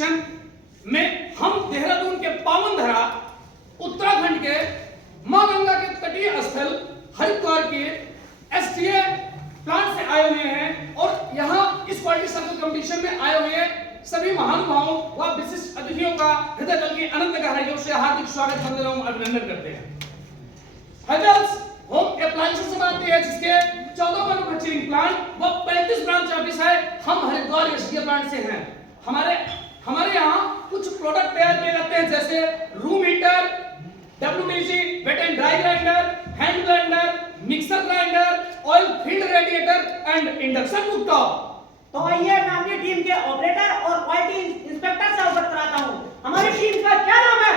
Competition में हम देहरादून के पावन धरा, उत्तराखंड के मां गंगा के तटीय स्थल हरिद्वार के एसटीए प्लांट से आए हुए हैं और यहाँ इस क्वालिटी सर्कल कंपटीशन में आए हुए सभी महानुभावों व विशिष्ट अतिथियों का हृदय तल की अनंत गहराइयों से हार्दिक स्वागत वंदन एवं अभिनंदन करते हैं। हेजल्स होम अप्लायंसेस से बनाते हैं जिसके 14 मैन्युफैक्चरिंग प्लांट व 35 ब्रांच ऑफिस है। हम हरिद्वार एसटीए प्लांट से हैं। हमारे यहाँ कुछ प्रोडक्ट तैयार किए जाते हैं जैसे room heater, WTG wet and dry grinder, hand grinder, mixer grinder, oil field radiator and induction cooktop. तो आइए मैं अपनी टीम के ऑपरेटर और क्वालिटी इंस्पेक्टर से अवगत कराता हूं। हमारी टीम का क्या नाम है?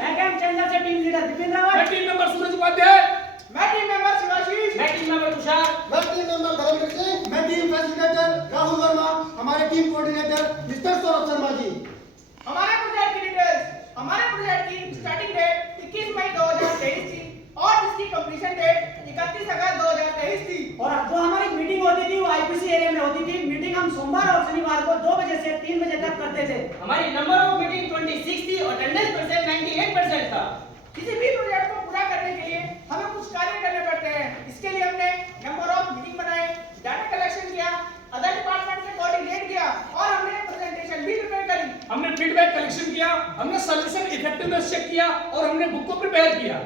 मैं गेम चेंजर से टीम लीडर विपिन रावत। मैं टीम मेंबर सूरज उपाध्याय। मैं टीम मेंबर शिवाशीष। मैं टीम मेंबर तुषार। मैं टीम मेंबर धर्मवीर सिंह। मैं टीम फैसिलिटेटर राहुल वर्मा। हमारे team coordinator mister Saurabh Sharma ji. हमारे प्रोजेक्ट की डिटेल्स, हमारे प्रोजेक्ट की स्टार्टिंग डेट 21 मई 2023 थी और इसकी कंप्लीशन डेट 31 अगस्त 2023 थी। और जो हमारी मीटिंग होती थी वो आईपीसी एरिया में होती थी। मीटिंग हम सोमवार और शनिवार को 2 बजे से 3 बजे तक करते थे। हमारी नंबर ऑफ मीटिंग 26 थी और अटेंडेंस परसेंट 98% था। किसी भी प्रोजेक्ट को पूरा करने के लिए हमें कुछ कार्य करने पड़ते हैं। इसके लिए हमने नंबर ऑफ मीटिंग बनाए, डाटा कलेक्शन किया, अदर डिपार्टमेंट से कोऑर्डिनेट किया और हमने प्रेजेंटेशन भी प्रिपेयर करी। हमने फीडबैक कलेक्शन किया, हमने सॉल्यूशन इफेक्टिवनेस चेक किया और हमने बुक को प्रिपेयर किया।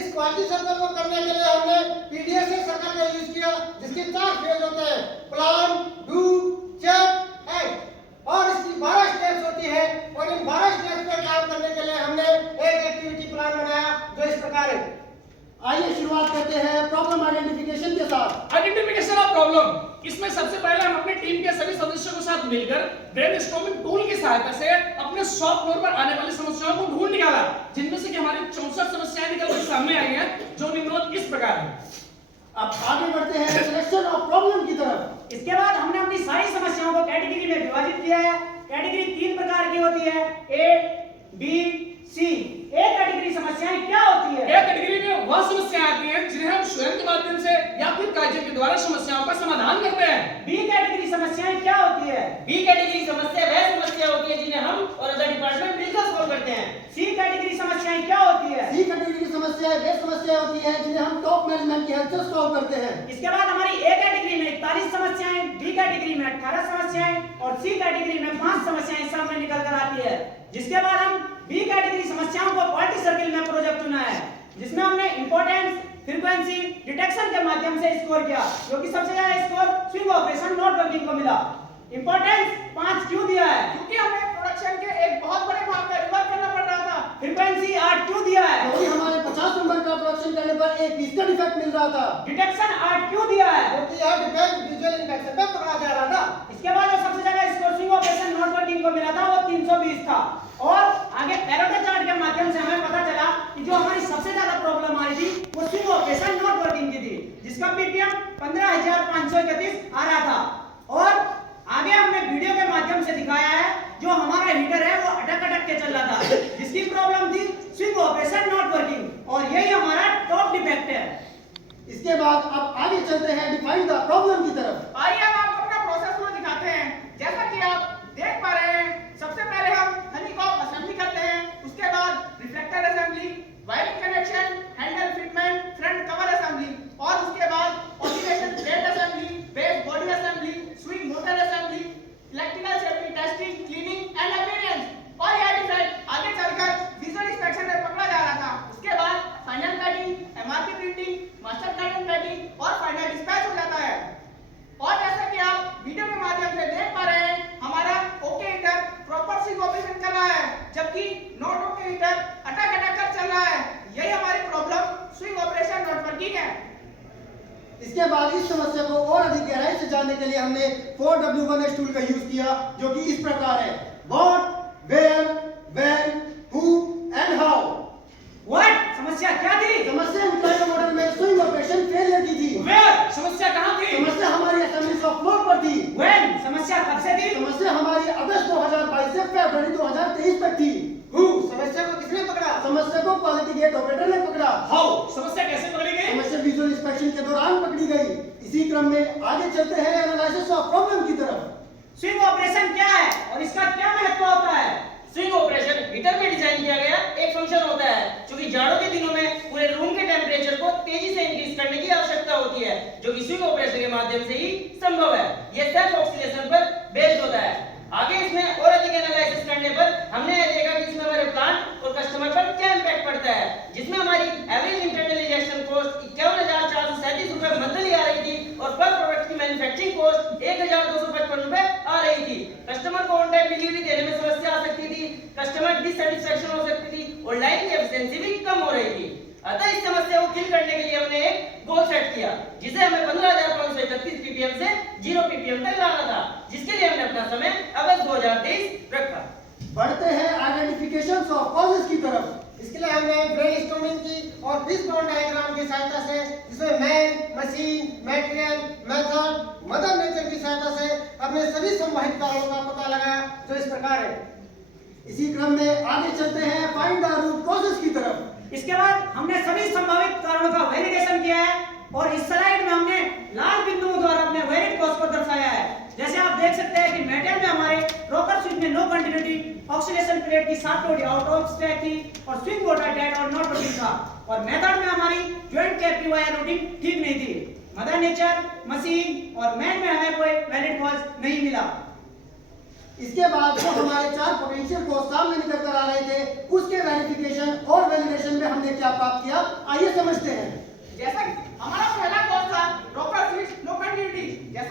इस क्वालिटी सर्कल को करने के लिए हमने पीडीएफ सर्कल का यूज किया जिसके 4 फेज होते हैं, प्लान, डू, चेक, एक्ट और इसकी 12 स्टेप्स होती है और इन 12 स्टेप्स पर काम करने के लिए हमने एक एक्टिविटी प्लान बनाया जो इस प्रकार है। आइए शुरुआत करते हैं प्रॉब्लम आइडेंटिफिकेशन के साथ। Identification of problem. इसमें सबसे पहले हम अपनी टीम के सभी सदस्यों के साथ मिलकर ब्रेनस्टॉर्मिंग टूल की सहायता से अपने शॉप फ्लोर पर आने वाली समस्याओं को ढूंढ निकाला, जिनमें से कि हमारी 64 समस्याएं निकल कर सामने आई हैं जो निम्नलिखित इस प्रकार है। अब आगे बढ़ते हैं सिलेक्शन ऑफ प्रॉब्लम की तरफ। इसके बाद हमने अपनी सारी समस्याओं को कैटेगरी में विभाजित किया है। कैटेगरी 3 प्रकार की होती है, ए, बी, सी। ए कैटेगरी समस्याएं क्या होती है? ए कैटेगरी में वह समस्याएं आती हैं जिन्हें हम स्वयं के माध्यम से या फिर कार्य के द्वारा समस्याओं का समाधान करते हैं। बी कैटेगरी समस्याएं क्या होती है? बी कैटेगरी समस्या वह समस्या होती है जिन्हें हम और अदर डिपार्टमेंट मिलकर सॉल्व करते हैं। सी कैटेगरी समस्याएं क्या होती है? सी कैटेगरी की समस्याएं वे समस्याएं होती हैं जिन्हें हम टॉप मैनेजमेंट की हेल्प से सॉल्व करते हैं। इसके बाद हमारी ए कैटेगरी में 41 समस्याएं, बी कैटेगरी में 18 समस्याएं और सी कैटेगरी में 5 समस्याएं सामने निकल कर आती है। जिसके बाद हम बी कैटेगरी समस्याओं को क्वालिटी सर्कल में प्रोजेक्ट चुना है जिसमें हमने इंपॉर्टेंस, फ्रीक्वेंसी, डिटेक्शन के माध्यम से स्कोर किया, जो कि सबसे ज्यादा score swing operation not working को मिला। इंपॉर्टेंस 5 क्यों दिया है? क्योंकि हमें प्रोडक्शन के एक बहुत बड़े भाग का रिवर्क करना पड़ रहा था। फ्रीक्वेंसी 8 क्यों दिया है? क्योंकि हमारे 50 नंबर का प्रोडक्शन करने पर एक फिजिकल डिफेक्ट मिल रहा था। डिटेक्शन 8 क्यों दिया है? क्योंकि यह डिफेक्ट विजुअल इंफेक्शन पे पकड़ा जा रहा था। इसके बाद जो सबसे ज्यादा score swing operation not working को मिला था वो 320 था। और आगे पैरोटा चार्ट के माध्यम से हमें पता चला कि जो हमारी सबसे ज्यादा प्रॉब्लम आ रही थी वो स्विंग ऑपरेशन नॉट वर्किंग की थी, जिसका पीपीएम 15,531 आ रहा था। और आगे हमने वीडियो के माध्यम से दिखाया है जो हमारा हीटर है वो अटक अटक के चल रहा था, जिसकी प्रॉब्लम थी स्विंग ऑपरेशन नॉट वर्किंग और यही हमारा टॉप डिफेक्ट है। इसके बाद अब आगे चलते हैं डिफाइन द प्रॉब्लम की तरफ। आइए हम आपको अपना प्रोसेस फ्लो दिखाते हैं। जैसा कि आप देख पा रहे हैं, सबसे पहले हम हनीकॉम असेंबली करते हैं, उसके बाद reflector assembly, wiring connection, handle fitment, front cover assembly और उसके बाद oscillation plate assembly, base body assembly, swing motor assembly, electrical safety testing, cleaning and appearance. और यह डिफेक्ट आगे चलकर विजुअल इंस्पेक्शन में पकड़ा जा रहा था। उसके बाद final packing, MRP printing, master carton packing और फाइनल डिस्पैच हो जाता है। और जैसा कि आप वीडियो के माध्यम से देख पा रहे हैं, हमारा okay heater proper swing operation कर रहा है, जबकि नॉट ओके हीटर अटक अटक कर चल रहा है। यही हमारी problem swing operation not working है। इसके बाद इस समस्या को और अधिक गहराई से जानने के लिए हमने 4W1H टूल का यूज किया जो कि इस प्रकार है, what, where, when, who and how. What समस्या क्या थी? समस्या इंप्लाइड मॉडल में स्विंग ऑपरेशन फेलियर की थी। वेयर समस्या कहां थी? समस्या हमारी असेंबली शॉप फ्लोर पर थी। व्हेन समस्या कब से थी? समस्या हमारी अगस्त 2022 से फरवरी 2023 तक थी। हु समस्या को किसने पकड़ा? समस्या को क्वालिटी गेट ऑपरेटर ने पकड़ा। हाउ समस्या कैसे पकड़ी गई? समस्या विजुअल इंस्पेक्शन के दौरान पकड़ी गई। इसी क्रम में आगे चलते हैं एनालिसिस ऑफ प्रॉब्लम की तरफ। स्विंग ऑपरेशन क्या है और इसका क्या महत्व होता है? स्विंग ऑपरेशन हीटर में डिजाइन किया गया एक फंक्शन होता है क्योंकि जाड़ों के दिनों में पूरे रूम के टेम्परेचर को तेजी से इंक्रीज करने की आवश्यकता होती है, जो कि स्विंग ऑपरेशन के माध्यम से ही संभव है। यह सेल्फ ऑक्सीडेशन पर बेस्ड होता है। आगे इसमें और अधिक एनालिसिस करने पर हमने यह देखा कि इसमें हमारे प्लांट और कस्टमर पर क्या इम्पैक्ट पड़ता है, जिसमें हमारी एवरेज इंटरनल रिजेक्शन कॉस्ट 51,437 रुपए मंथली आ रही थी और पर प्रोडक्ट की मैन्युफैक्चरिंग कॉस्ट 1,255 रुपए आ रही थी। कस्टमर को ऑन टाइम डिलीवरी देने में समस्या आ सकती थी, कस्टमर डिससैटिस्फैक्शन हो सकती थी और लाइन की एफिशिएंसी भी कम हो रही थी। अतः इस समस्या को किल करने के लिए हमने एक गोल सेट किया, जिसे हमें 15,531 ppm से 0 ppm तक लाना था, जिसके लिए हमने अपना समय अगस्त 2023 रखा। बढ़ते हैं आइडेंटिफिकेशन ऑफ कॉजेस की तरफ। इसके लिए हमने ब्रेनस्टॉर्मिंग की और फिशबोन डायग्राम की सहायता से, जिसमें man, machine, material, method, mother nature की सहायता से हमने सभी संभावित कारणों का पता लगाया, जो इस प्रकार है। इसी क्रम में आगे चलते हैं फाइंड द रूट कॉजेस की तरफ। इसके बाद हमने सभी संभावित कारणों का वैलिडेशन किया है और इस स्लाइड में हमने लाल बिंदुओं द्वारा अपने वैलिड कॉज को दर्शाया है। जैसे आप देख सकते हैं कि मेटल में हमारे रोकर स्विच में नो कंटिन्यूटी, ऑक्सीडेशन प्लेट की shaft body out of spec थी और स्विंग मोटर डेड और नॉट वर्किंग था, और मेथड में हमारी जॉइंट कैप की वायर रूटिंग ठीक नहीं थी। मदर नेचर, मशीन और मैन में हमें कोई वैलिड कॉज नहीं मिला। इसके बाद जो हमारे 4 पोटेंशियल को सामने निकल कर आ रहे थे, उसके वेरिफिकेशन और वैलिडेशन में हमने क्या प्राप्त किया, आइए समझते हैं। जैसा कि हमारा पहला